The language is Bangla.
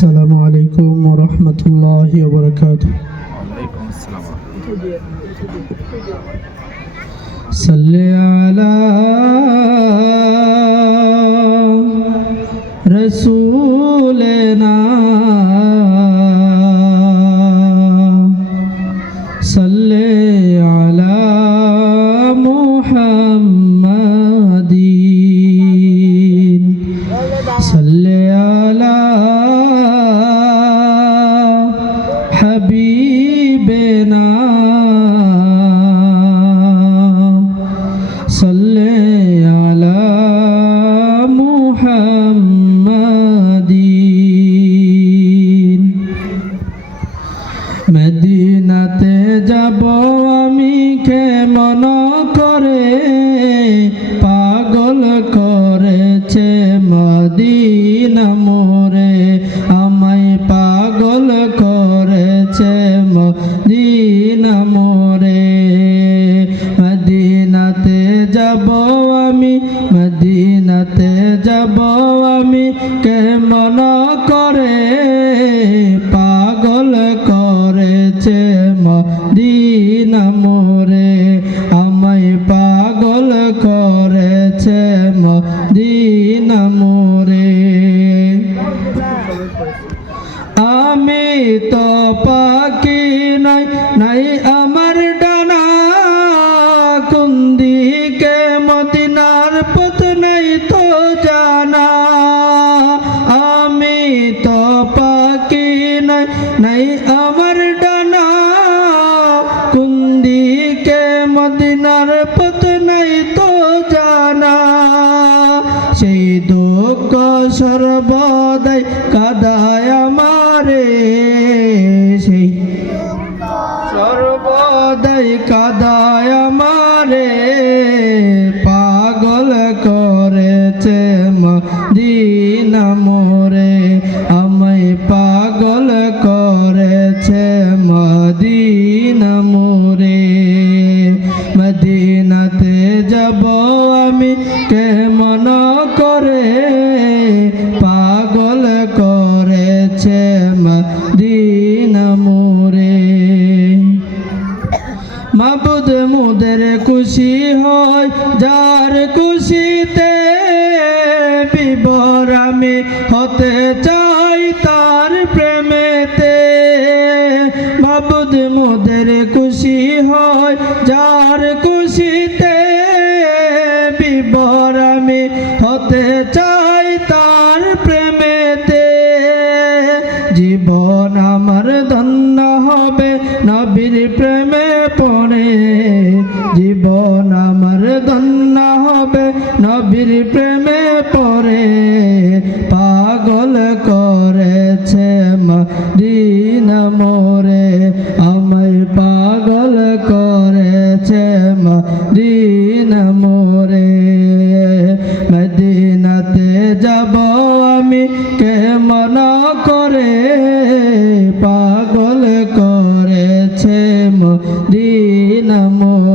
السلام عليكم ورحمة الله وبركاته. وعليكم السلام صل على رسولنا صل على محمد صل على حبيبنا صل على محمد মদিনাতে যাব আমি কেমন করে পাগল করেছে মদিনা মোরে আমায় পাগল করেছে মদিনা মোরে মদিনাতে যাব আমি মদিনাতে যাব আমি কেমন করে পাগল করেছে মদিনা মোরে আমায় পাগল করেছে মদিনা মোরে আমি তো পাখি নাই নাই আমার ডানা কোন দিকে মদিনার পথ নাই তো জানা আমি তো পাখি নাই নাই আমার ডানা কোন দিকে মদিনার পথ নাই তো জানা সেই দুঃখ সর্বদাই কাদায় আমারে সেই সর্বদাই কাদায় আমারে পাগল করেছে মদিনা মোরে আমায় পাগল করেছে মদিনা মোরে মদিনাতে যাব আমি কেমন করে পাগল করেছে মদিনা মোরে মাবুদ মোদের খুশি হয় যার খুশিতে বিভোর আমি হতে চাই তার প্রেমেতে মাবুদ মোদের খুশি হয় যার খুশিতে বিভোর আমি হতে চাই তার প্রেমেতে জীবন আমার ধন্য হবে নবীর প্রেমে পড়ে জীবন আমার ধন্য হবে নবীর প্রেমে পড়ে পাগল করেছে মদিনা মোরে আমায় পাগল করেছে মদিনা মোরে মদিনাতে যাব আমি কেমন করে পাগল করেছে মদিনা মোরে